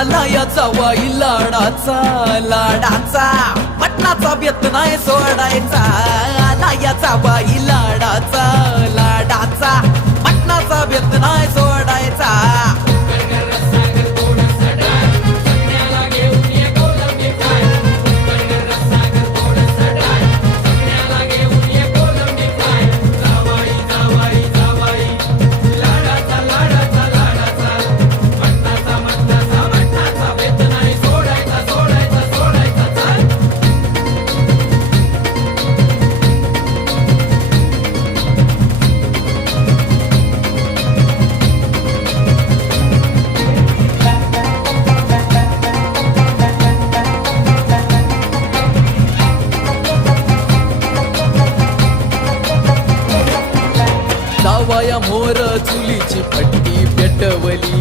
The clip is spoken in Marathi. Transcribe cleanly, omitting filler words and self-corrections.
आला या जावाई लाडाचा लाडाचा मटणाचा बेत नाही सोडायचा आला या जावाई लाडाचा लाडाचा मटणाचा बेत नाही सोडायचा जावाया मोर चुलीची पट्टी पेटवली